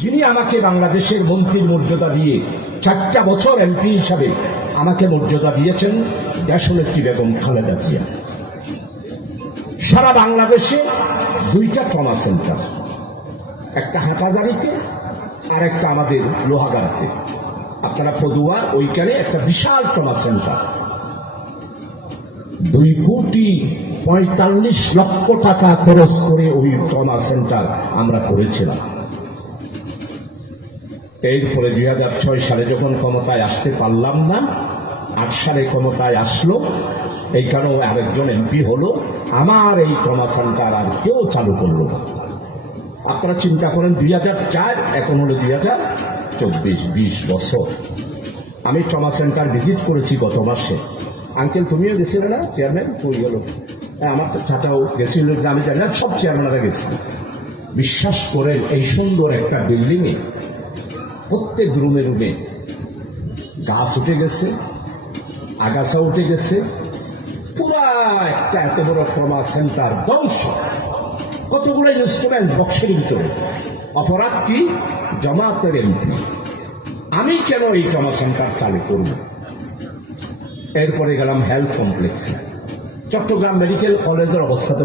যিনি আমাকে বাংলাদেশের মন্ত্রীর মর্যাদা দিয়ে 4টা বছর এমপি হিসাবে আমাকে মর্যাদা দিয়েছেন দেশনেত্রী বেগম খালেদা জিয়া। সারা বাংলাদেশে 2টা ট্রমা সেন্টার, একটা হাটাজারিতে আর একটা আমাদের লোহাগাড়াতে। আপনারা পদুয়া ওইখানে একটা বিশাল ট্রমা সেন্টার 2,45,00,000 টাকা খরচ করে ওই ট্রমা সেন্টার আমরা করেছিলাম। এরপরে 2006 সালে যখন ক্ষমতায় আসতে পারলাম না, 8 সালে ক্ষমতায় আসলো, এই কারণে আরেকজন এমপি হলো, আমার এই ট্রমা সেন্টার আর কেউ চালু করলো না। আপনারা চিন্তা করেন 2004, এখন হলো 2024, 20 বছর। আমি ট্রমা সেন্টার ভিজিট করেছি গত মাসে। আঙ্কেল তুমিও গেছিলে না? চেয়ারম্যান কই গেল? আমার চাচাও গেছিল, আমি জানি না, সব চেয়ারম্যানরা গেছিল। বিশ্বাস করেন এই সুন্দর একটা বিল্ডিং এ প্রত্যেক রুমে রুমে গাছ উঠে গেছে, আগাছা উঠে গেছে, পুরা একটা এত বড় ট্রমা সেন্টার ধ্বংস। কতগুলো ইনস্ট্রুমেন্ট বক্সের ভিতরে। অপরাধ কি? জামাতের এমপি। আমি কেন এই ট্রমা সেন্টার চালু করব? এরপরে গেলাম হেলথ কমপ্লেক্সে। চট্টগ্রাম মেডিকেল কলেজের অবস্থাতে